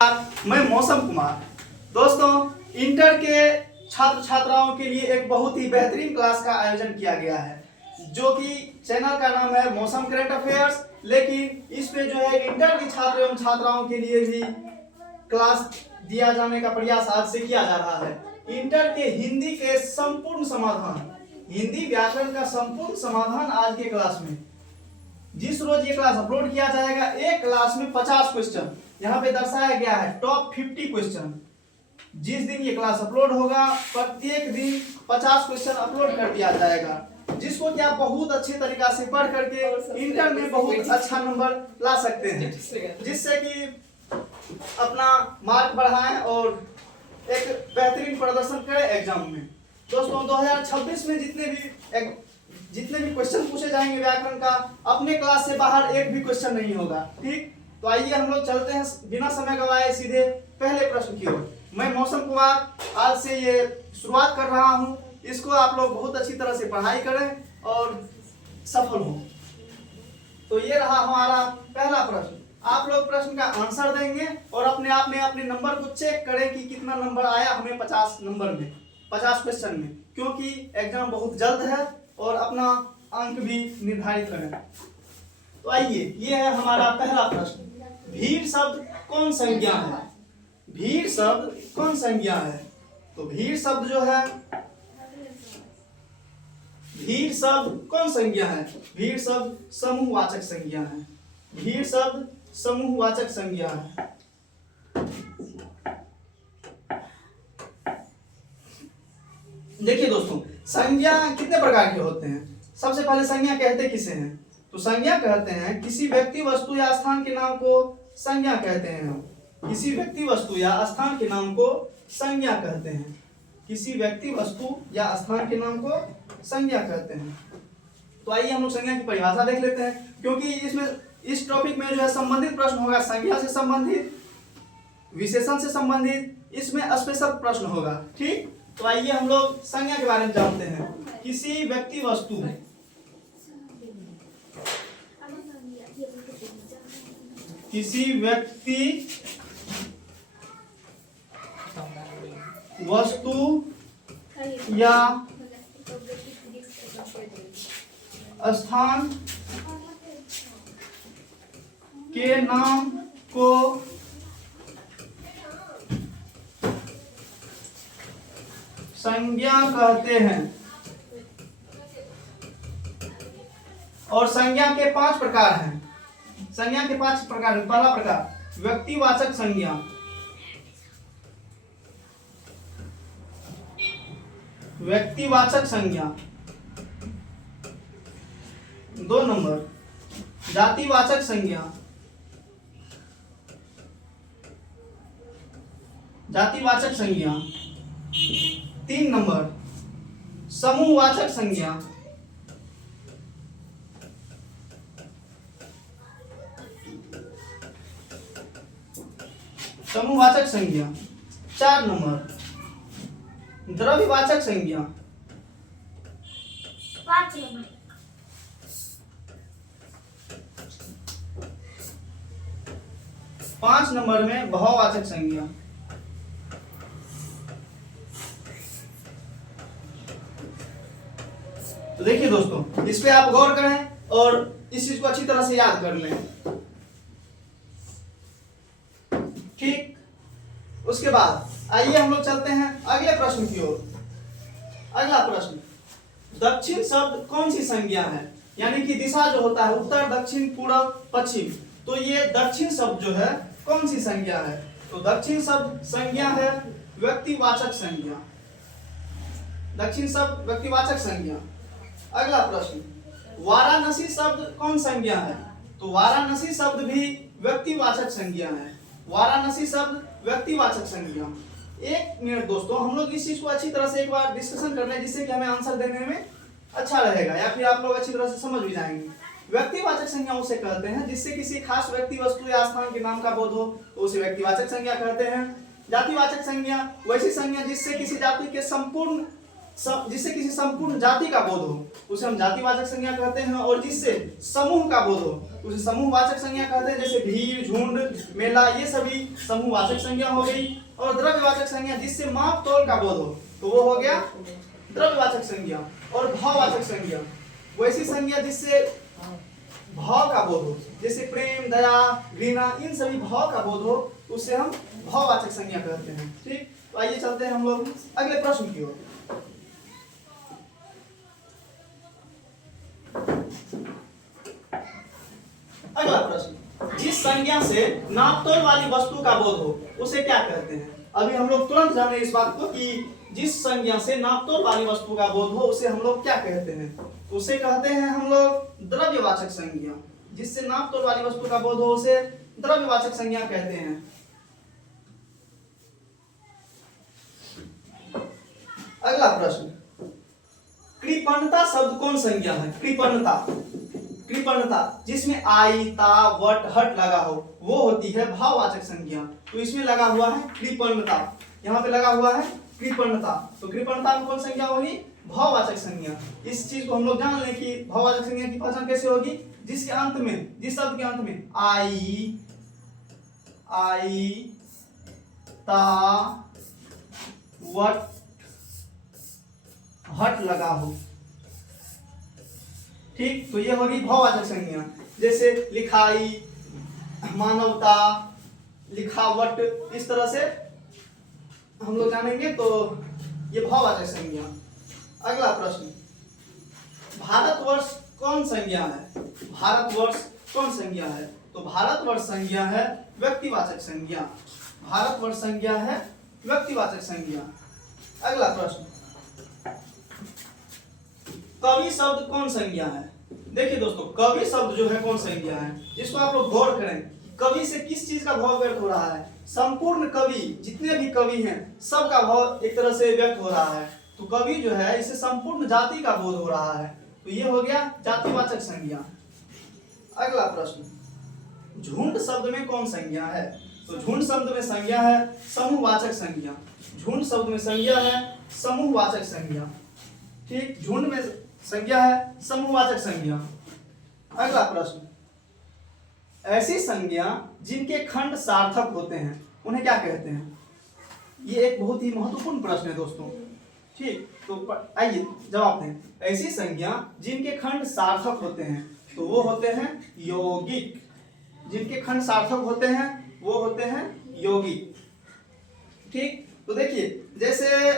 मैं मौसम कुमार। दोस्तों, इंटर के छात्र छात्राओं के लिए एक बहुत ही बेहतरीन क्लास का आयोजन किया गया है, जो कि चैनल का नाम है मौसम करंट अफेयर्स। लेकिन इस पे जो है इंटर के छात्र एवं छात्राओं के लिए भी क्लास दिया जाने का प्रयास आज से किया जा रहा है। इंटर के हिंदी के संपूर्ण समाधान, हिंदी व्याकरण का संपूर्ण समाधान आज के क्लास में, जिस रोज ये क्लास अपलोड किया जाएगा, एक क्लास में 50 क्वेश्चन यहाँ पे दर्शाया गया है, टॉप 50 क्वेश्चन। जिस दिन ये क्लास अपलोड होगा, प्रत्येक दिन 50 क्वेश्चन अपलोड कर दिया जाएगा, जिसको कि आप बहुत अच्छे तरीका से पढ़ करके इंटर में बहुत अच्छा नंबर ला सकते हैं, जिससे कि अपना मार्क बढ़ाएं और एक बेहतरीन प्रदर्शन करें एग्जाम में। दोस्तों, 2026 में जितने भी क्वेश्चन पूछे जाएंगे व्याकरण का, अपने क्लास से बाहर एक भी क्वेश्चन नहीं होगा। ठीक, तो आइए हम लोग चलते हैं बिना समय गवाए सीधे पहले प्रश्न की ओर। मैं मौसम कुमार आज से ये शुरुआत कर रहा हूँ, इसको आप लोग बहुत अच्छी तरह से पढ़ाई करें और सफल हो। तो ये रहा हमारा पहला प्रश्न। आप लोग प्रश्न का आंसर देंगे और अपने आप में अपने नंबर को चेक करें कि कितना नंबर आया हमें 50 नंबर में, 50 क्वेश्चन में, क्योंकि एग्जाम बहुत जल्द है और अपना अंक भी निर्धारित करें। तो आइए, ये है हमारा पहला प्रश्न। भीड़ शब्द कौन संज्ञा है? भीड़ शब्द कौन संज्ञा है? तो भीड़ शब्द जो है, भीड़ शब्द कौन संज्ञा है? भीड़ शब्द समूहवाचक संज्ञा है। भीड़ शब्द समूहवाचक संज्ञा है। देखिए दोस्तों, संज्ञा कितने प्रकार के होते हैं? सबसे पहले संज्ञा कहते किसे हैं? तो संज्ञा कहते हैं किसी व्यक्ति, वस्तु या स्थान के नाम को संज्ञा कहते हैं। हम किसी व्यक्ति, वस्तु या स्थान के नाम को संज्ञा कहते हैं। किसी व्यक्ति, वस्तु या स्थान के नाम को संज्ञा कहते हैं। तो आइए हम लोग संज्ञा की परिभाषा देख लेते हैं, क्योंकि इसमें इस टॉपिक में जो है संबंधित प्रश्न होगा, संज्ञा से संबंधित, विशेषण से संबंधित, इसमें स्पेशल प्रश्न होगा। ठीक, तो आइए हम लोग संज्ञा के बारे में जानते हैं। किसी व्यक्ति, वस्तु, किसी व्यक्ति, वस्तु या स्थान के नाम को संज्ञा कहते हैं। और संज्ञा के 5 प्रकार हैं। संज्ञा के 5 प्रकार। पहला प्रकार व्यक्तिवाचक संज्ञा। व्यक्तिवाचक संज्ञा। 2 नंबर जातिवाचक संज्ञा। जातिवाचक संज्ञा। 3 नंबर समूहवाचक संज्ञा। समूहवाचक संज्ञा। 4 नंबर द्रव्यवाचक संज्ञा। 5 नंबर 5 नंबर में भाववाचक संज्ञा। तो देखिए दोस्तों, इस पे आप गौर करें और इस चीज को अच्छी तरह से याद कर लें। ठीक, उसके बाद आइए हम लोग चलते हैं अगले प्रश्न की ओर। अगला प्रश्न, दक्षिण शब्द कौन सी संज्ञा है? यानी कि दिशा जो होता है, उत्तर, दक्षिण, पूर्व, पश्चिम, तो ये दक्षिण शब्द जो है कौन सी संज्ञा है? तो दक्षिण शब्द संज्ञा है व्यक्तिवाचक संज्ञा। दक्षिण शब्द व्यक्तिवाचक संज्ञा। अगला प्रश्न, वाराणसी शब्द कौन संज्ञा है? तो वाराणसी शब्द भी व्यक्तिवाचक संज्ञा है। वाराणसी शब्द व्यक्तिवाचक संज्ञा। 1 मिनट दोस्तों, हम लोग इस चीज को अच्छी तरह से एक बार डिस्कशन कर लें, जिससे कि हमें आंसर देने में अच्छा रहेगा, या फिर आप लोग अच्छी तरह से समझ भी जाएंगे। व्यक्तिवाचक संज्ञा उसे कहते हैं जिससे किसी खास व्यक्ति, वस्तु या स्थान के नाम का बोध हो, तो उसे व्यक्तिवाचक संज्ञा कहते हैं। जातिवाचक संज्ञा वैसी संज्ञा जिससे किसी जाति के संपूर्ण जिससे किसी संपूर्ण जाति का बोध हो उसे हम जातिवाचक संज्ञा कहते हैं, और जिससे समूह का बोध हो उसे समूहवाचक संज्ञा कहते हैं। जैसे भीड़, झुंड, मेला, ये सभी समूहवाचक संज्ञा हो गई। और द्रव्यवाचक संज्ञा जिससे माप तोल का बोध हो तो वो हो गया द्रव्यवाचक संज्ञा। और भाववाचक संज्ञा वैसी संज्ञा जिससे भाव का बोध हो, जैसे प्रेम, दया, घृणा, इन सभी भाव का बोध हो उसे हम भाववाचक संज्ञा कहते हैं। ठीक, तो आइए चलते हैं हम लोग अगले प्रश्न की ओर। अगला प्रश्न, जिस संज्ञा से नापतोल वाली वस्तु का बोध हो उसे क्या कहते हैं? अभी हम लोग तुरंत जाने इस बात को कि जिस संज्ञा से नापतोल वाली वस्तु का बोध हो उसे हम लोग क्या कहते हैं? उसे कहते हैं हम लोग द्रव्यवाचक संज्ञा। जिससे नापतोल वाली वस्तु का बोध हो उसे द्रव्यवाचक संज्ञा कहते हैं। अगला प्रश्न, कृपणता शब्द कौन संज्ञा है? कृपणता, कृपणता जिसमें आई, ता, वट, हट लगा हो वो होती है भाववाचक संज्ञा। तो इसमें लगा हुआ है कृपणता, यहाँ पे लगा हुआ है कृपणता। तो कृपणता में कौन संज्ञा होगी? भाववाचक संज्ञा। इस चीज को हम लोग जान लें कि भाववाचक संज्ञा की पहचान कैसे होगी? जिसके अंत में, जिस शब्द के अंत में आई, ता, वट, हट लगा हो। ठीक, तो ये होगी भाववाचक संज्ञा। जैसे लिखाई, मानवता, लिखावट, इस तरह से हम लोग जानेंगे तो ये भाववाचक संज्ञा। अगला प्रश्न, भारतवर्ष कौन संज्ञा है? भारतवर्ष कौन संज्ञा है? तो भारतवर्ष संज्ञा है व्यक्तिवाचक संज्ञा। भारतवर्ष संज्ञा है व्यक्तिवाचक संज्ञा। अगला प्रश्न, कवि शब्द कौन संज्ञा है? देखिए दोस्तों, कवि शब्द जो है कौन संज्ञा है, जिसको आप लोग गौर करें। कवि से किस चीज का भाव व्यक्त हो रहा है? संपूर्ण कवि, जितने भी कवि हैं सबका भाव एक तरह से व्यक्त हो रहा है। तो कवि जो है इससे संपूर्ण जाति का बोध हो रहा है। तो ये हो गया जातिवाचक संज्ञा। अगला प्रश्न, झुंड शब्द में कौन संज्ञा है? तो झुंड शब्द में संज्ञा है समूहवाचक संज्ञा। झुंड शब्द में संज्ञा है समूहवाचक संज्ञा। ठीक, झुंड में संज्ञा है समूहवाचक संज्ञा। अगला प्रश्न, ऐसी संज्ञा जिनके खंड सार्थक होते हैं उन्हें क्या कहते हैं? ये एक बहुत ही महत्वपूर्ण प्रश्न है दोस्तों। ठीक, तो आइए जवाब दें। ऐसी संज्ञा जिनके खंड सार्थक होते हैं तो वो होते हैं यौगिक। जिनके खंड सार्थक होते हैं वो होते हैं यौगिक। ठीक, तो देखिए जैसे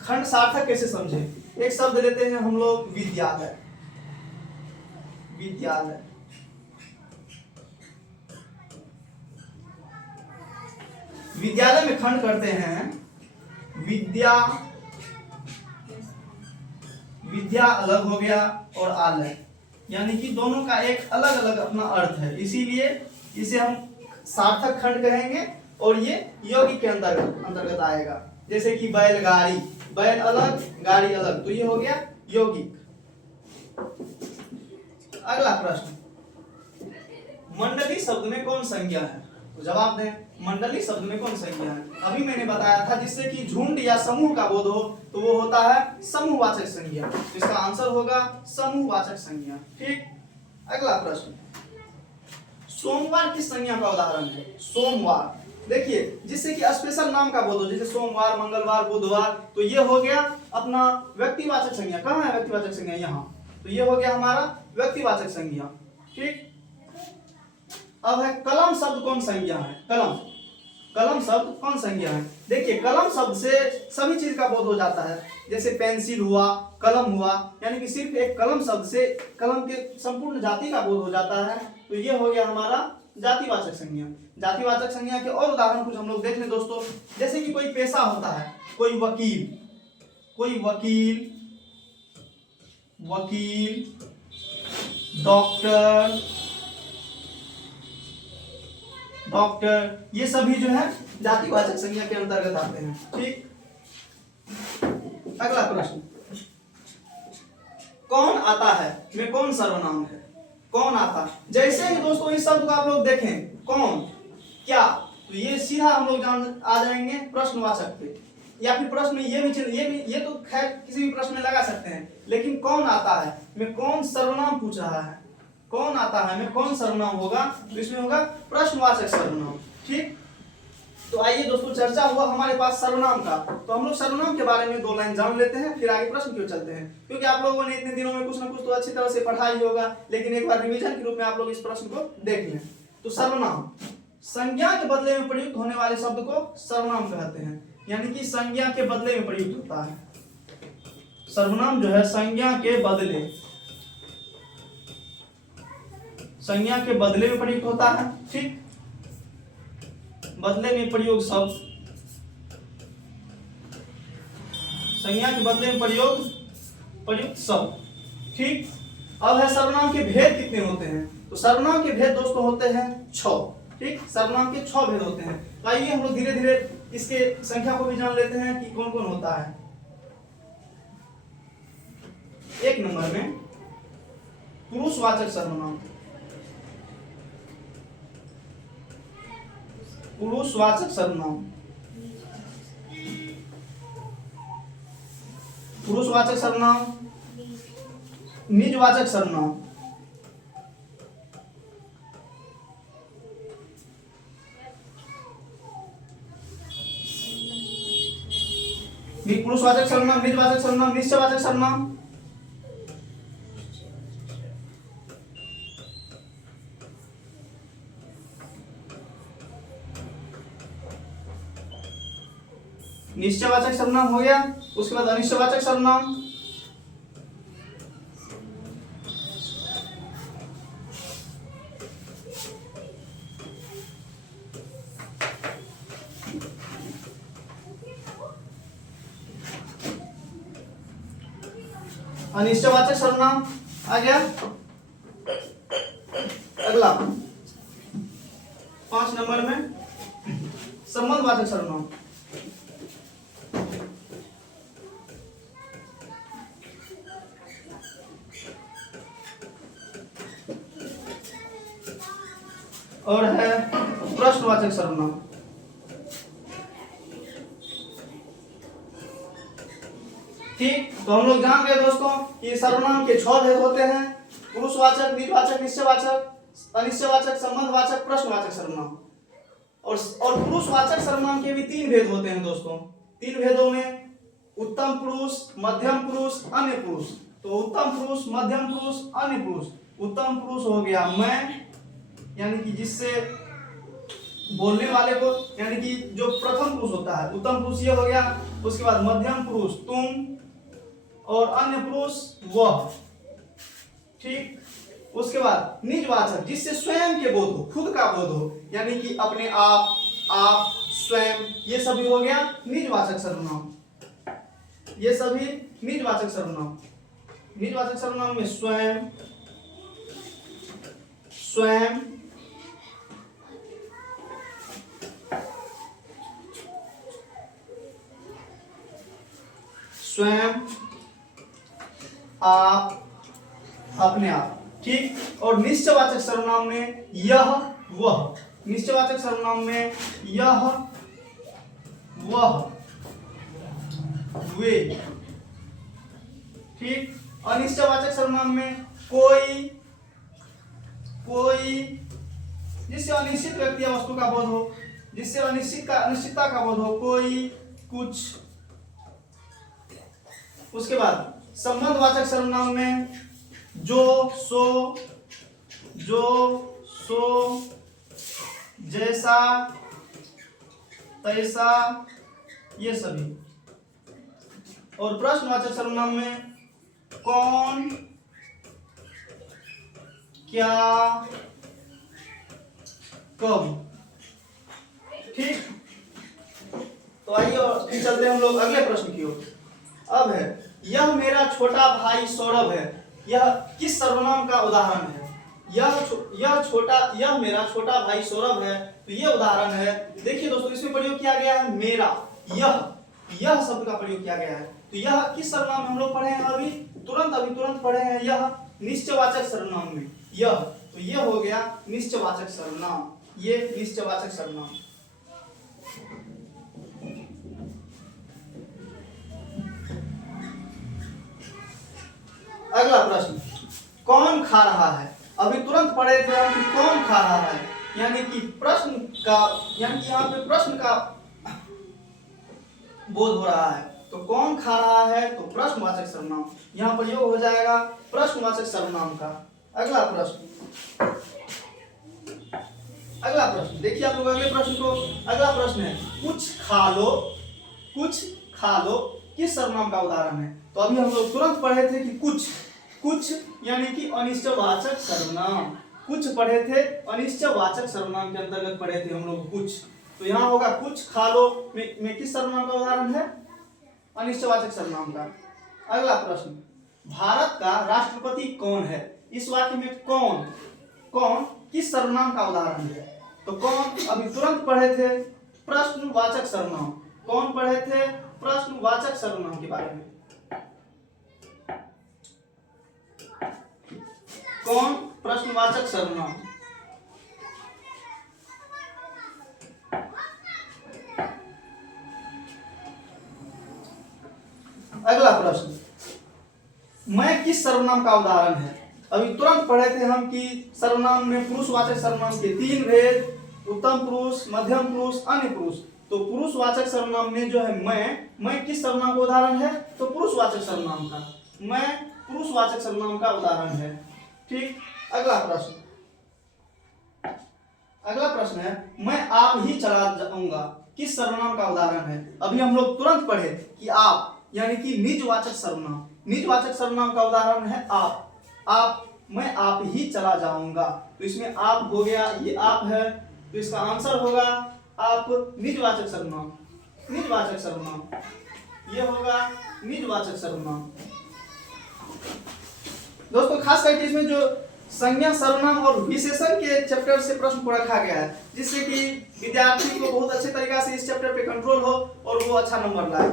खंड सार्थक कैसे समझे? एक शब्द लेते हैं हम लोग विद्यालय। विद्यालय, विद्यालय में खंड करते हैं विद्या, विद्या अलग हो गया और आलय, यानी कि दोनों का एक अलग अलग अपना अर्थ है, इसीलिए इसे हम सार्थक खंड कहेंगे और ये यौगिक के अंतर्गत आएगा। जैसे कि बैलगाड़ी, बैल अलग गाड़ी अलग, तो ये हो गया यौगिक। अगला प्रश्न, मंडली शब्द में कौन संज्ञा है? तो जवाब दें, मंडली शब्द में कौन संज्ञा है? अभी मैंने बताया था जिससे कि झुंड या समूह का बोध हो तो वो होता है समूहवाचक संज्ञा। तो इसका आंसर होगा समूहवाचक संज्ञा। ठीक, अगला प्रश्न, सोमवार किस संज्ञा का उदाहरण है? सोमवार, देखिए जिससे कि स्पेशल नाम का बोध हो, जैसे सोमवार, मंगलवार, बुधवार, तो ये हो गया अपना व्यक्तिवाचक संज्ञा। कहाँ है व्यक्तिवाचक संज्ञा? यहाँ। तो ये हो गया हमारा व्यक्तिवाचक संज्ञा। ठीक, अब है कलम शब्द कौन संज्ञा है? कलम, कलम शब्द कौन संज्ञा है? देखिए कलम शब्द से सभी चीज का बोध हो जाता है। जैसे पेंसिल हुआ, कलम हुआ, यानी कि सिर्फ एक कलम शब्द से कलम के संपूर्ण जाति का बोध हो जाता है। तो ये हो गया हमारा जातिवाचक संज्ञा। जातिवाचक संज्ञा के और उदाहरण कुछ हम लोग देख लें दोस्तों। जैसे कि कोई पेशा होता है, कोई वकील, कोई वकील, वकील, डॉक्टर, डॉक्टर, ये सभी जो है जातिवाचक संज्ञा के अंतर्गत आते हैं। ठीक, अगला प्रश्न, कौन आता है में कौन सर्वनाम है? कौन आता, जैसे ही दोस्तों इस शब्द को आप लोग देखें, कौन, क्या, तो ये सीधा हम लोग जान आ जाएंगे प्रश्नवाचक पे। या फिर प्रश्न में ये तो खैर किसी भी प्रश्न में लगा सकते हैं, लेकिन कौन आता है में कौन सर्वनाम पूछ रहा है, कौन आता है में कौन सर्वनाम होगा, तो इसमें होगा प्रश्नवाचक सर्वनाम। ठीक, तो आइए दोस्तों, चर्चा हुआ हमारे पास सर्वनाम का, तो हम लोग सर्वनाम के बारे में 2 लाइन जान लेते हैं, फिर आगे प्रश्न क्यों चलते हैं, क्योंकि आप लोगों ने इतने दिनों में कुछ ना कुछ तो अच्छी तरह से पढ़ा ही होगा, लेकिन एक बार रिवीजन के रूप में आप लोग इस प्रश्न को देख लें। तो सर्वनाम संज्ञा के बदले में प्रयुक्त होने वाले शब्द को सर्वनाम कहते हैं, यानी कि संज्ञा के बदले में प्रयुक्त होता है। सर्वनाम जो है संज्ञा के बदले में प्रयुक्त होता है। ठीक, बदले में प्रयोग शब्द, संज्ञा के बदले में प्रयुक्त शब्द। ठीक, अब है सर्वनाम के भेद कितने होते हैं, तो सर्वनाम के भेद दोस्तों होते हैं 6। ठीक, सर्वनाम के 6 भेद होते हैं। तो आइए हम लोग धीरे धीरे इसके संख्या को भी जान लेते हैं कि कौन कौन होता है। 1 नंबर में पुरुषवाचक सर्वनाम, पुरुषवाचक सर्वनाम, पुरुषवाचक सर्वनाम, निजवाचक सर्वनाम, पुरुषवाचक सर्वनाम, निजवाचक सर्वनाम, निश्चयवाचक सर्वनाम, निश्चयवाचक सर्वनाम हो गया। उसके बाद अनिश्चयवाचक सर्वनाम, अनिश्चयवाचक सर्वनाम आ गया। अगला 5 नंबर में संबंधवाचक सर्वनाम, और है प्रश्नवाचक सर्वनाम। ठीक, तो हम लोग जान गए दोस्तों कि सर्वनाम के 6 भेद होते हैं, पुरुषवाचक, निजवाचक, निश्चयवाचक, अनिश्चयवाचक, संबंधवाचक, प्रश्नवाचक सर्वनाम। और पुरुषवाचक सर्वनाम के भी 3 भेद होते हैं दोस्तों। 3 भेदों में उत्तम पुरुष, मध्यम पुरुष, अन्य पुरुष। तो उत्तम पुरुष, मध्यम पुरुष, अन्य पुरुष। उत्तम पुरुष हो गया मैं, यानी कि जिससे बोलने वाले को, यानी कि जो प्रथम पुरुष होता है, उत्तम पुरुष ये हो गया। उसके बाद मध्यम पुरुष तुम, और अन्य पुरुष वह। ठीक, उसके बाद निजवाचक, जिससे स्वयं के बोध हो, खुद का बोध हो, यानी कि अपने आप, स्वयं, ये सभी हो गया निजवाचक सर्वनाम। ये सभी निजवाचक सर्वनाम। निजवाचक सर्वनाम में स्वयं, आप, अपने आप। ठीक, और निश्चयवाचक सर्वनाम में यह वह। निश्चयवाचक सर्वनाम में यह वह वे। ठीक, अनिश्चयवाचक सर्वनाम में कोई, जिससे अनिश्चित व्यक्ति या वस्तु का बोध हो, जिससे अनिश्चितता का बोध हो, कोई, कुछ। उसके बाद संबंधवाचक सर्वनाम में जो, सो, जैसा, तैसा, ये सभी। और प्रश्नवाचक सर्वनाम में कौन, क्या, कब। ठीक, तो आइए और फिर चलते हैं हम लोग अगले प्रश्न की ओर। अब है, यह मेरा छोटा भाई सौरभ है, यह किस सर्वनाम का उदाहरण है? यह मेरा छोटा भाई सौरभ है, तो यह उदाहरण है। देखिए दोस्तों, इसमें प्रयोग किया गया है मेरा, यह शब्द का प्रयोग किया गया है। तो यह किस सर्वनाम में हम लोग पढ़े हैं? अभी तुरंत पढ़े हैं, यह निश्चयवाचक सर्वनाम में यह। तो यह हो गया निश्चयवाचक सर्वनाम, ये निश्चयवाचक सर्वनाम। अगला प्रश्न, कौन खा रहा है? अभी तुरंत पढ़े थे हम कि कौन खा रहा है, यानी कि प्रश्न का, यानी कि यहाँ पे प्रश्न का बोध हो रहा है। तो कौन खा रहा है, तो प्रश्नवाचक सर्वनाम, यहाँ पर योग हो जाएगा प्रश्नवाचक सर्वनाम का। अगला प्रश्न, अगला प्रश्न देखिए आप लोग अगले प्रश्न को। अगला प्रश्न है, कुछ खा लो, कुछ खा लो किस सर्वनाम का उदाहरण है? तो अभी हम लोग तुरंत पढ़े थे कि कुछ, कुछ यानी कि अनिश्चयवाचक सर्वनाम, कुछ पढ़े थे, अनिश्चयवाचक सर्वनाम के अंतर्गत पढ़े थे हम लोग कुछ। तो यहाँ होगा कुछ खा लो में किस सर्वनाम का उदाहरण है? अनिश्चयवाचक सर्वनाम का। अगला प्रश्न, भारत का राष्ट्रपति कौन है? इस वाक्य में कौन, कौन किस सर्वनाम का उदाहरण है? तो कौन अभी तुरंत पढ़े थे प्रश्नवाचक सर्वनाम, कौन पढ़े थे प्रश्नवाचक सर्वनाम के बारे में। कौन प्रश्नवाचक सर्वनाम। अगला प्रश्न, मैं किस सर्वनाम का उदाहरण है? अभी तुरंत पढ़े थे हम कि सर्वनाम में पुरुषवाचक सर्वनाम के 3 भेद, उत्तम पुरुष, मध्यम पुरुष, अन्य पुरुष। तो पुरुषवाचक सर्वनाम में जो है मैं किस सर्वनाम का उदाहरण है? तो पुरुषवाचक सर्वनाम का, मैं पुरुषवाचक सर्वनाम का उदाहरण है। ठीक। अगला प्रश्न, अगला प्रश्न है, मैं आप ही चला जाऊंगा किस सर्वनाम का उदाहरण है? अभी हम लोग तुरंत पढ़े कि आप, यानी कि निजवाचक सर्वनाम, निजवाचक सर्वनाम का उदाहरण है आप, आप, मैं आप ही चला जाऊंगा। तो इसमें आप हो गया, ये आप है, तो इसका आंसर होगा आप, निजवाचक सर्वनाम, निजवाचक सर्वनाम, ये होगा निजवाचक सर्वनाम। दोस्तों खास करके इसमें जो संज्ञा सर्वनाम और विशेषण के चैप्टर से प्रश्न को रखा गया है, जिससे कि विद्यार्थी को बहुत अच्छे तरीका से इस चैप्टर पे कंट्रोल हो और वो अच्छा नंबर लाए।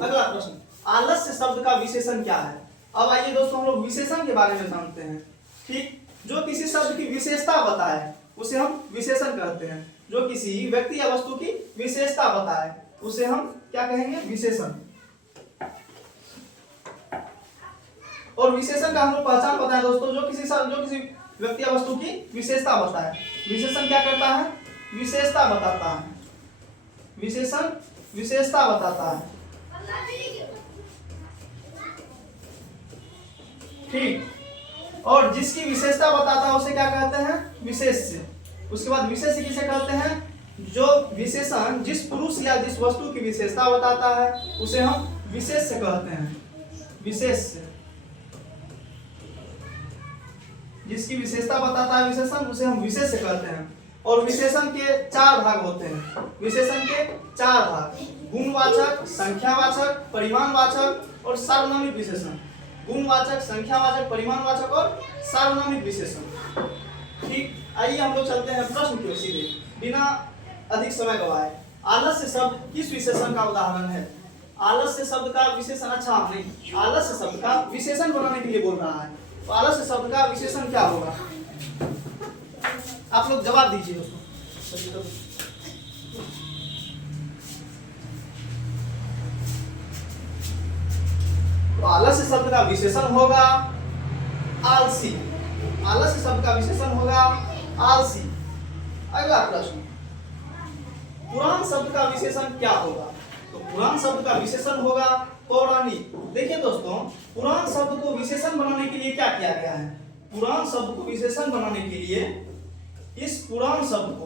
अगला प्रश्न, आलस्य शब्द का विशेषण क्या है? अब आइए दोस्तों हम लोग विशेषण के बारे में जानते हैं। ठीक, जो किसी शब्द की विशेषता बताए उसे हम विशेषण कहते हैं। जो किसी व्यक्ति या वस्तु की विशेषता बताए उसे हम क्या कहेंगे? विशेषण। और विशेषण का हम लोग पहचान बताएं दोस्तों, जो किसी व्यक्ति या वस्तु की विशेषता बताए, विशेषण क्या करता है? विशेषता बताता है, विशेषण विशेषता बताता है। ठीक, और जिसकी विशेषता बताता है उसे क्या कहते हैं? विशेष्य। उसके बाद विशेष्य किसे कहते हैं? जो विशेषण जिस पुरुष या जिस वस्तु की विशेषता बताता है उसे हम विशेष्य कहते हैं, विशेष्य। जिसकी विशेषता बताता है विशेषण उसे हम विशेष्य कहते हैं। और विशेषण के 4 भाग होते हैं, विशेषण के 4 भाग, गुणवाचक, संख्यावाचक, परिमाणवाचक और सार्वनामिक विशेषण। गुणवाचक, संख्यावाचक, परिमाणवाचक और सार्वनामिक विशेषण। ठीक, आइए हम लोग चलते हैं प्रश्न की ओर सीधे बिना अधिक समय गवाए। आलस्य शब्द किस विशेषण का उदाहरण है? आलस्य शब्द का विशेषण, अच्छा नहीं, आलस्य शब्द का विशेषण बनाने के लिए बोल रहा है। तो आलस्य शब्द का विशेषण क्या होगा? आप लोग जवाब दीजिए दोस्तों। तो आलस्य शब्द का विशेषण होगा आलसी, आलस्य शब्द का विशेषण होगा आलसी। अगला प्रश्न, पुराण शब्द का विशेषण क्या होगा? तो पुराण शब्द का विशेषण होगा पौराणिक। देखिए दोस्तों, पुराण शब्द को विशेषण बनाने के लिए क्या किया गया है? पुराण शब्द को विशेषण बनाने के लिए इस पुराण शब्द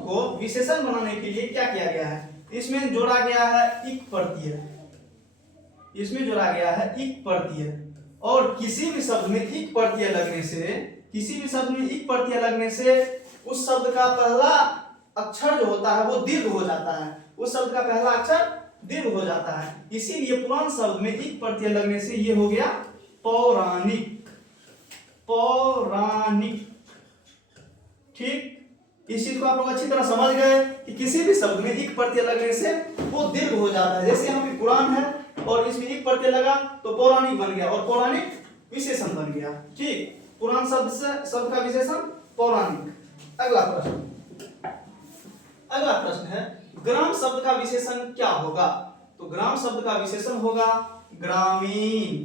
को विशेषण बनाने के लिए क्या किया गया है? इसमें जोड़ा गया है इक प्रत्यय, इसमें जोड़ा गया है इक प्रत्यय। और किसी भी शब्द में इक प्रत्यय लगने से, किसी भी शब्द में इक प्रत्यय लगने से उस शब्द का पहला अक्षर जो होता है वो दीर्घ हो जाता है, उस शब्द का पहला अक्षर दीर्घ हो जाता है। इसीलिए पुराण शब्द में इक प्रत्यय लगने से ये हो गया पौराणिक, पौराणिक। ठीक, इस चीज को आप लोग अच्छी तरह समझ गए कि किसी भी शब्द में इक प्रत्यय लगने से वो दीर्घ हो जाता है। जैसे यहाँ पे पुराण है और इसमें इक प्रत्यय लगा तो पौराणिक बन गया और पौराणिक विशेषण बन गया। ठीक, पुराण शब्द का विशेषण पौराणिक। अगला प्रश्न, अगला प्रश्न है ग्राम शब्द का विशेषण क्या होगा? तो तो ग्राम शब्द का विशेषण होगा ग्रामीण।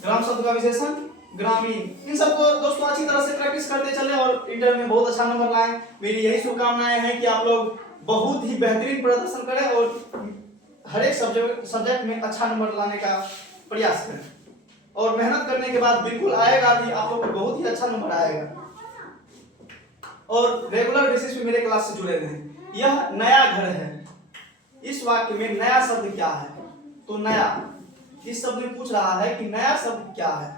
ग्राम शब्द का विशेषण ग्रामीण। इन सबको दोस्तों अच्छी तरह से प्रैक्टिस करते चले और इंटर में बहुत अच्छा नंबर लाएं। मेरी यही शुभकामनाएं हैं कि आप लोग बहुत ही बेहतरीन प्रदर्शन करें और हर एक सब्जेक्ट में अच्छा नंबर लाने का प्रयास करें और मेहनत करने के बाद बिल्कुल आएगा भी, आप लोग को बहुत ही अच्छा नंबर आएगा। और रेगुलर बेसिस पे मेरे क्लास से जुड़े रहें। यह नया घर है, इस वाक्य में नया शब्द क्या है? तो नया, इस शब्द में पूछ रहा है कि नया शब्द क्या है,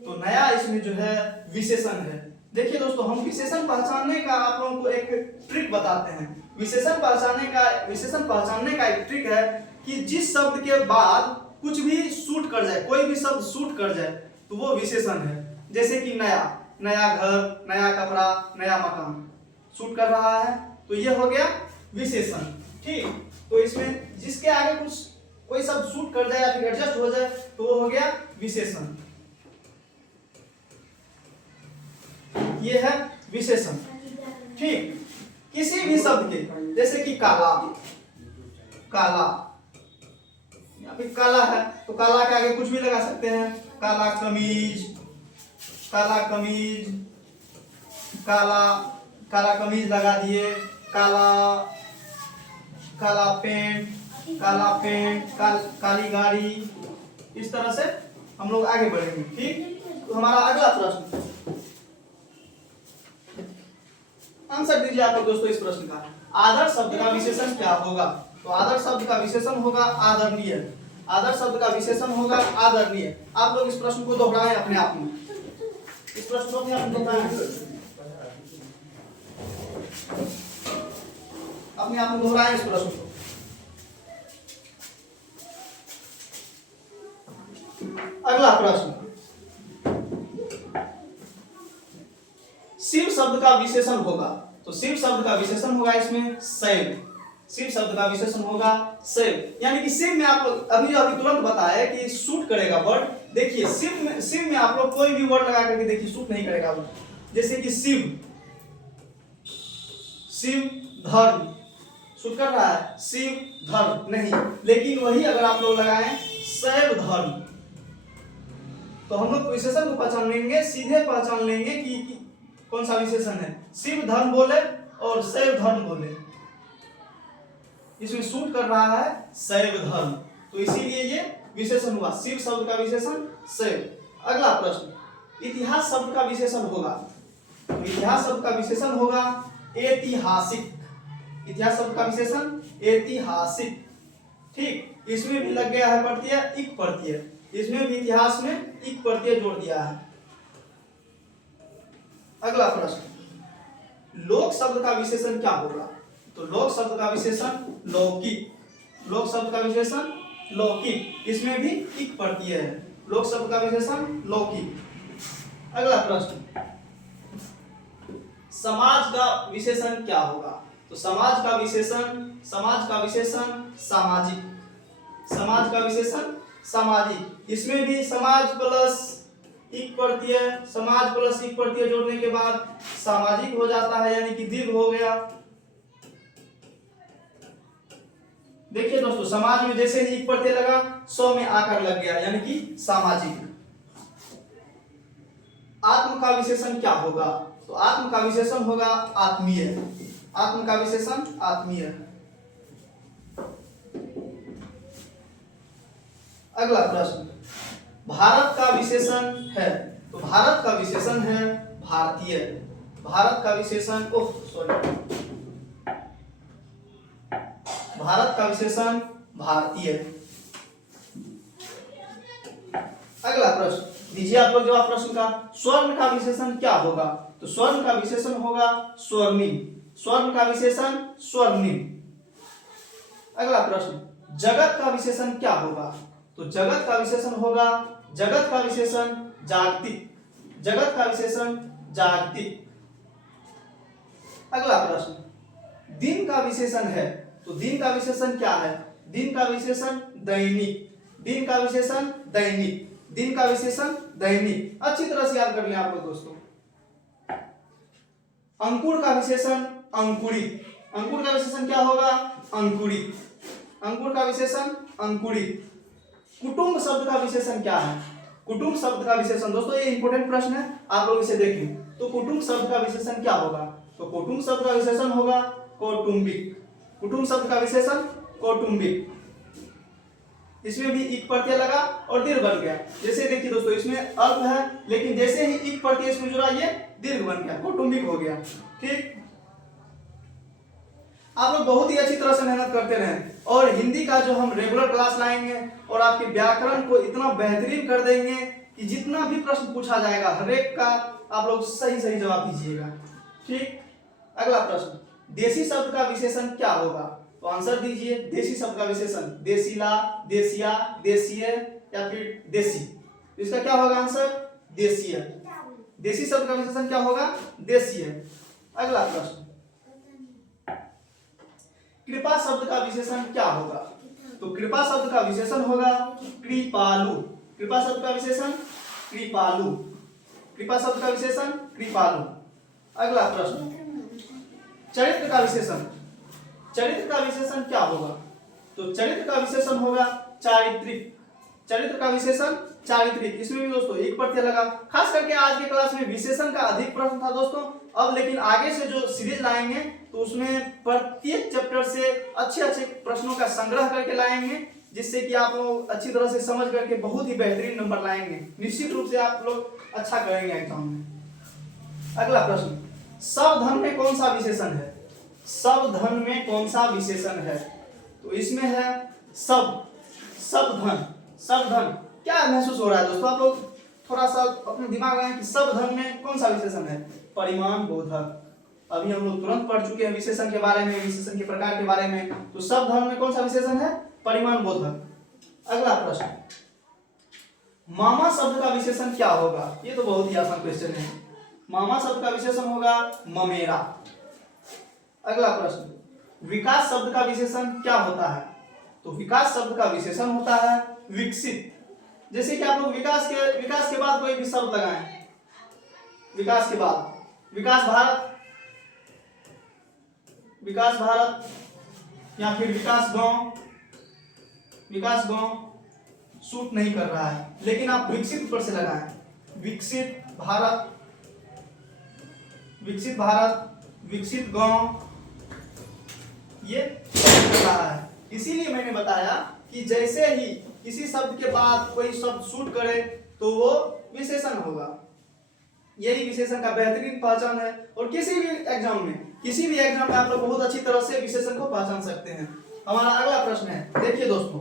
तो नया इसमें जो है विशेषण है। देखिए दोस्तों, हम विशेषण पहचानने का आप लोगों को एक ट्रिक बताते हैं। विशेषण पहचानने का एक ट्रिक है कि जिस शब्द के बाद कुछ भी सूट कर जाए, कोई भी शब्द सूट कर जाए तो वो विशेषण है। जैसे कि नया, नया घर, नया कपड़ा, नया मकान सूट कर रहा है तो ये हो गया विशेषण। ठीक, तो इसमें जिसके आगे कुछ कोई शब्द सूट कर जाए या फिर एडजस्ट हो जाए तो वो हो गया विशेषण। ये है विशेषण। ठीक, किसी भी शब्द के, जैसे कि काला, काला या फिर काला है तो काला के आगे कुछ भी लगा सकते हैं। काला कमीज, काला कमीज, काला काला कमीज लगा दिए, काला काला पेंट, काला पेंट, काली गाड़ी। इस तरह से हम लोग आगे बढ़ेंगे। ठीक, तो हमारा अगला प्रश्न, आंसर दीजिए आप लोग दोस्तों इस प्रश्न का। आदर शब्द का विशेषण क्या होगा? तो आदर शब्द का विशेषण होगा आदरणीय। आदर शब्द का विशेषण होगा आदरणीय। आप लोग इस प्रश्न को दोहराएं अपने आप में, इस प्रश्न को अपने आप में दोहराएं, अपने आप में दोहराएं इस प्रश्न को। अगला प्रश्न, शिव शब्द का विशेषण होगा। तो शिव शब्द का विशेषण होगा इसमें शैव। शिव शब्द का विशेषण होगा शैव, यानी कि शिव में आप लोग अभी तुरंत बताया कि सूट करेगा वर्ड। देखिए शिव में आप लोग कोई भी वर्ड लगा करके देखिए सूट नहीं करेगा वर्ड। जैसे कि शिव, शिव धर्म सूट कर रहा है, शिव धर्म नहीं। लेकिन वही अगर आप लोग लगाएं शैव धर्म तो हम लोग विशेषण को पहचान लेंगे, सीधे पहचान लेंगे कि कौन सा विशेषण है। शिव धर्म बोले और शैव धर्म बोले, इसमें सूट कर रहा है शैव धर्म, तो इसीलिए ये विशेषण हुआ। शिव शब्द का विशेषण शैव। अगला प्रश्न, इतिहास शब्द का विशेषण होगा। तो इतिहास शब्द का विशेषण होगा ऐतिहासिक। इतिहास शब्द का विशेषण ऐतिहासिक। ठीक, इसमें भी लग गया है प्रत्यय इक प्रत्यय, इसमें भी इतिहास में इक प्रत्यय जोड़ दिया है। अगला प्रश्न, लोक शब्द का विशेषण क्या होगा? तो लोक शब्द का विशेषण लौकिक। लोक शब्द का विशेषण लौकिक, इसमें भी इक प्रत्यय है। लोक शब्द का विशेषण लौकिक। अगला प्रश्न, समाज का विशेषण क्या होगा? तो समाज का विशेषण सामाजिक। समाज का विशेषण सामाजिक, इसमें भी समाज प्लस इक प्रत्यय, समाज प्लस इक प्रत्यय जोड़ने के बाद सामाजिक हो जाता है, यानी कि दीर्घ हो गया। देखिए दोस्तों, समाज में जैसे ही इक प्रत्यय लगा सौ में आकर लग गया, यानी कि सामाजिक। आत्म का विशेषण क्या होगा? तो आत्म का विशेषण होगा आत्मीय। आत्म का विशेषण आत्मीय। अगला प्रश्न, भारत का विशेषण है। तो भारत का विशेषण है भारतीय। भारत का विशेषण भारत का विशेषण भारतीय। अगला प्रश्न दीजिए आप लोग जवाब प्रश्न का। स्वर्ण का विशेषण क्या होगा? तो स्वर्ण का विशेषण होगा स्वर्णिम। स्वर्ण का विशेषण स्वर्णिम। अगला प्रश्न, जगत का विशेषण क्या होगा? तो जगत का विशेषण होगा, जगत का विशेषण जागतिक। जगत का विशेषण जागतिक। अगला प्रश्न, दिन का विशेषण है। तो दिन का विशेषण क्या है? दिन का विशेषण दैनिक। दिन का विशेषण दैनिक। दिन का विशेषण दैनिक। अच्छी तरह से याद कर लें आप लोग दोस्तों। अंकुर का विशेषण अंकुरित। अंकुर का विशेषण क्या होगा? अंकुरित। अंकुर का विशेषण अंकुरित। कुटुंब शब्द का विशेषण क्या है? कुटुंब शब्द का विशेषण दोस्तों ये इंपॉर्टेंट प्रश्न है, आप लोग इसे देखें। तो कुटुंब शब्द का विशेषण क्या होगा? तो कुटुंब शब्द का विशेषण होगा कौटुंबिक। कुटुंब शब्द का विशेषण कौटुंबिक। इसमें भी इक प्रत्यय लगा और दीर्घ बन गया। जैसे देखिए दोस्तों इसमें अल्प है, लेकिन जैसे ही इक प्रत्यय इसमें जुड़ा ये दीर्घ बन गया, कौटुंबिक हो गया। ठीक, आप लोग बहुत ही अच्छी तरह से मेहनत करते रहें और हिंदी का जो हम रेगुलर क्लास लाएंगे और आपके व्याकरण को इतना बेहतरीन कर देंगे कि जितना भी प्रश्न पूछा जाएगा हर एक का आप लोग सही सही जवाब दीजिएगा। ठीक, अगला प्रश्न, देसी शब्द का विशेषण क्या होगा? तो आंसर दीजिए। देसी शब्द का विशेषण देसीला, देसिया, देसीय या फिर देसी। तो इसका क्या होगा आंसर? देसीय। देसी शब्द का विशेषण क्या होगा? देसीय। अगला प्रश्न, कृपा शब्द का विशेषण क्या होगा? तो कृपा शब्द का विशेषण होगा कृपालु। कृपा शब्द का विशेषण कृपालु। कृपा शब्द का विशेषण कृपालु। अगला प्रश्न, चरित्र का विशेषण। चरित्र का विशेषण क्या होगा? तो चरित्र का विशेषण होगा चारित्रिक। चरित्र का विशेषण चारित्रिक। इसमें भी दोस्तों एक प्रत्यय लगा। खास करके आज के क्लास में विशेषण का अधिक प्रश्न था दोस्तों। अब लेकिन आगे से जो सीरीज लाएंगे तो उसमें प्रत्येक चैप्टर से अच्छे अच्छे प्रश्नों का संग्रह करके लाएंगे, जिससे कि आप लोग अच्छी तरह से समझ करके बहुत ही बेहतरीन नंबर लाएंगे। निश्चित रूप से आप लोग अच्छा करेंगे एग्जाम में। अगला प्रश्न, सबधन में कौन सा विशेषण है? सबधन में कौन सा विशेषण है? तो इसमें है सब। सबधन। सबधन क्या महसूस हो रहा है दोस्तों? आप लोग थोड़ा सा अपने दिमाग में कि सबधन में कौन सा विशेषण है? परिमाण बोधक। अभी हम लोग तुरंत पढ़ चुके हैं विशेषण के बारे में, विशेषण के प्रकार के बारे में। तो सबधन में कौन सा विशेषण है? परिमाण बोधक। अगला प्रश्न, मामा शब्द का विशेषण क्या होगा? ये तो बहुत ही आसान क्वेश्चन है। मामा शब्द का विशेषण होगा ममेरा। अगला प्रश्न, विकास शब्द का विशेषण क्या होता है? तो विकास शब्द का विशेषण होता है विकसित। जैसे कि आप लोग विकास के बाद कोई भी शब्द लगाएं, विकास के बाद विकास भारत, विकास भारत या फिर विकास गांव। विकास गांव सूट नहीं कर रहा है, लेकिन आप विकसित ऊपर से लगाएं। विकसित भारत, विकसित भारत, विकसित गांव, ये कर रहा है। इसीलिए मैंने बताया कि जैसे ही किसी शब्द के बाद कोई शब्द सूट करे तो वो विशेषण होगा। यही विशेषण का बेहतरीन पहचान है। और किसी भी एग्जाम में आप लोग बहुत अच्छी तरह से विशेषण को पहचान सकते हैं। हमारा अगला प्रश्न है, देखिए दोस्तों,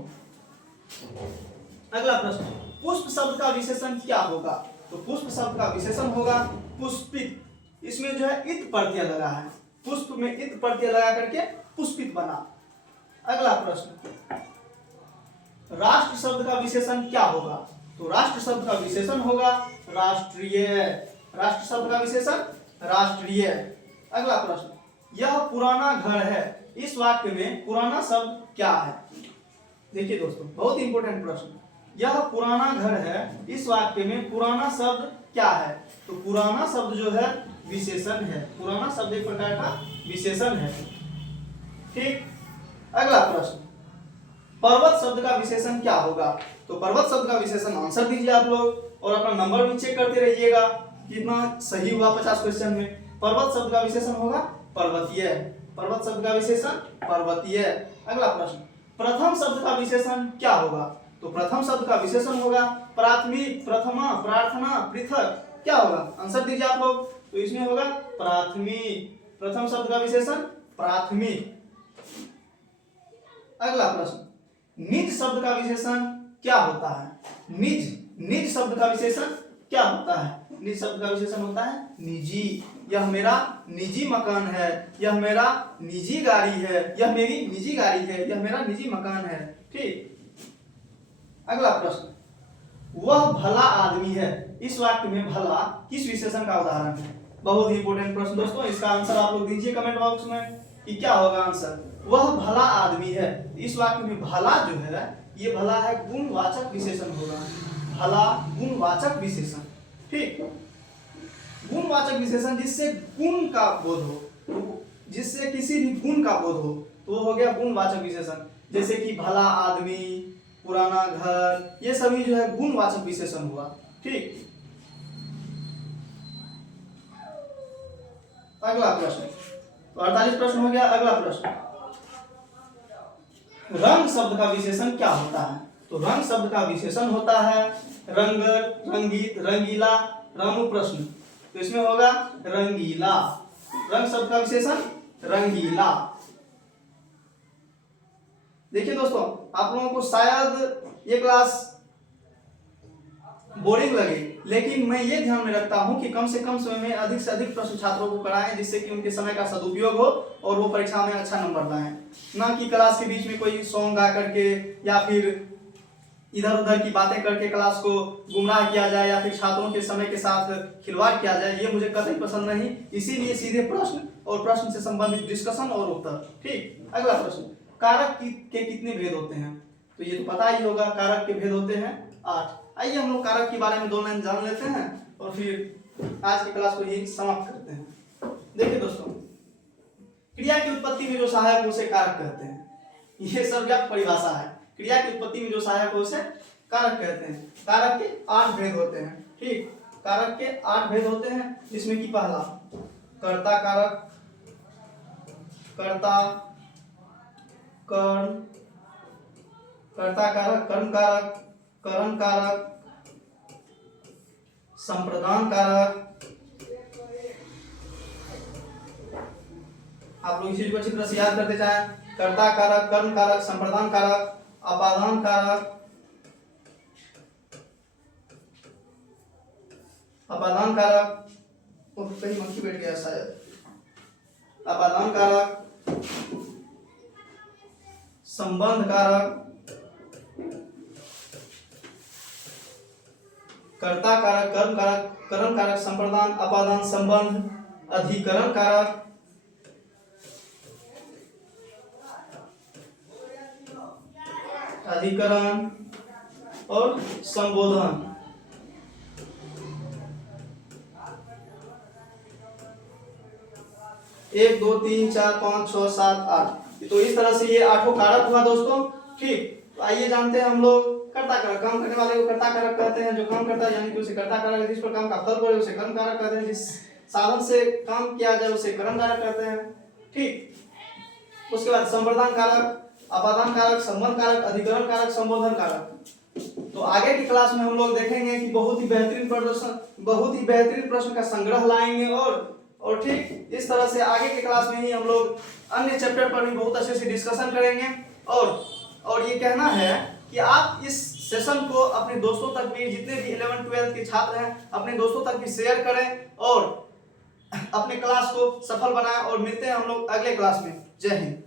अगला प्रश्न, पुष्प शब्द का विशेषण क्या होगा? तो पुष्प शब्द का विशेषण होगा पुष्पित। इसमें जो है इत प्रत्यय लगा है, पुष्प में इत प्रत्यय लगा करके पुष्पित बना। अगला प्रश्न, राष्ट्र शब्द का विशेषण क्या होगा? तो राष्ट्र शब्द का विशेषण होगा राष्ट्रीय। राष्ट्र शब्द का विशेषण राष्ट्रीय। अगला प्रश्न, यह पुराना घर है। इस वाक्य में पुराना शब्द क्या है? देखिए दोस्तों, बहुत इंपॉर्टेंट प्रश्न। यह पुराना घर है, इस वाक्य में पुराना शब्द क्या है? तो पुराना शब्द जो है विशेषण है। पुराना शब्द एक प्रकार का विशेषण है। ठीक, अगला प्रश्न, पर्वत शब्द का विशेषण क्या होगा? तो पर्वत शब्द का विशेषण आंसर दीजिए आप लोग और अपना नंबर भी चेक करते रहिएगा कितना सही हुआ 50 क्वेश्चन में। पर्वत शब्द का विशेषण होगा पर्वतीय। पर्वत शब्द का विशेषण पर्वतीय। अगला प्रश्न, प्रथम शब्द का विशेषण क्या होगा? तो प्रथम शब्द का विशेषण होगा प्राथमिक, प्रथमा, प्रार्थना, पृथक। क्या होगा? आंसर दीजिए आप लोग। तो इसमें होगा प्राथमिक। प्रथम शब्द का विशेषण प्राथमिक। अगला प्रश्न, निज शब्द का विशेषण क्या होता है? निज शब्द का विशेषण क्या होता है? निज शब्द का विशेषण होता है निजी। यह मेरा निजी मकान है, यह मेरा निजी गाड़ी है, यह मेरी निजी गाड़ी है, यह मेरा निजी मकान है। ठीक, अगला प्रश्न, वह भला आदमी है। इस वाक्य में भला किस विशेषण का उदाहरण है? बहुत ही इंपॉर्टेंट प्रश्न दोस्तों, इसका आंसर आप लोग दीजिए कमेंट बॉक्स में कि क्या होगा आंसर। वह भला आदमी है, इस वाक्य में भला जो है ये भला है गुणवाचक विशेषण होगा। भला गुणवाचक विशेषण। ठीक, गुणवाचक विशेषण जिससे गुण का बोध हो, जिससे किसी भी गुण का बोध हो तो हो गया गुणवाचक विशेषण। जैसे कि भला आदमी, पुराना घर, ये सभी जो है गुणवाचक विशेषण हुआ। ठीक, अगला प्रश्न, तो 48 प्रश्न हो गया। अगला प्रश्न, रंग शब्द का विशेषण क्या होता है? तो रंग शब्द का विशेषण होता है रंगर, रंगीत, रंगीला, रामू प्रश्न। तो इसमें होगा रंगीला। रंग शब्द का विशेषण रंगीला। देखिए दोस्तों, आप लोगों को शायद ये क्लास बोरिंग लगे, लेकिन मैं ये ध्यान में रखता हूं कि कम से कम समय में अधिक से अधिक प्रश्न छात्रों को कराएं, जिससे कि उनके समय का सदुपयोग हो और वो परीक्षा में अच्छा नंबर लाएं। ना कि क्लास के बीच में कोई सॉन्ग गा करके या फिर इधर उधर की बातें करके क्लास को गुमराह किया जाए या फिर छात्रों के समय के साथ खिलवाड़ किया जाए, ये मुझे कतई पसंद नहीं। इसीलिए सीधे प्रश्न और प्रश्न से संबंधित डिस्कशन और उत्तर। ठीक, अगला प्रश्न, कारक के कितने भेद होते हैं? तो ये तो पता ही होगा, कारक के भेद होते हैं 8। आइए हम लोग कारक के बारे में 2 लाइन जान लेते हैं और फिर आज की क्लास को ही समाप्त करते हैं। देखिए दोस्तों, क्रिया की उत्पत्ति में जो सहायक हो उसे कारक कहते हैं। ये सब व्यापक परिभाषा है। क्रिया की उत्पत्ति में जो सहायक हो उसे कारक कहते हैं। कारक के 8 भेद होते हैं। ठीक, कारक के 8 भेद होते हैं, जिसमें कि पहला कर्ता कारक, कर्ता, कर्ण, कर्ता कारक, कर्म कारक, करण कारक, संप्रदान कारक। आप लोग इसी को अच्छी तरह से याद करते जाएं। कर्ता कारक, कर्म कारक, संप्रदान कारक, अपादान कारक, अपादान कारक, कहीं मंकी बैठ गया शायद, अपादान कारक, संबंध कारक, कर्ता कारक, कर्म कारक, करण कारक, संप्रदान, अपादान, संबंध, अधिकरण कारक, अधिकरण और संबोधन। एक, दो, तीन, चार, 5, 6, 7, 8। तो इस तरह से ये 8 कारक हुआ दोस्तों। ठीक, तो आइए जानते हैं हम लोग कर्ता कारक। काम करने वाले को कर्ता कारक कहते हैं। जो काम करता है यानी कि उसे कर्ता कारक, जिस पर काम का फल पड़े उसे कर्म कारक कहते हैं। जिस साधन से काम किया जाए उसे कर्म कारक कहते हैं। ठीक, उसके बाद संप्रदान कारक, अपादान कारक, संबंध कारक, अधिकरण कारक, संबोधन कारक। तो आगे की क्लास में हम लोग देखेंगे कि बहुत ही बेहतरीन प्रश्न का संग्रह लाएंगे और ठीक इस तरह से आगे की क्लास में ही हम लोग अन्य चैप्टर पर भी बहुत अच्छे से डिस्कशन करेंगे। और ये कहना है कि आप इस सेशन को अपने दोस्तों तक भी, जितने भी 11th 12th के छात्र हैं, अपने दोस्तों तक भी शेयर करें और अपने क्लास को सफल बनाएं। और मिलते हैं हम लोग अगले क्लास में। जय हिंद।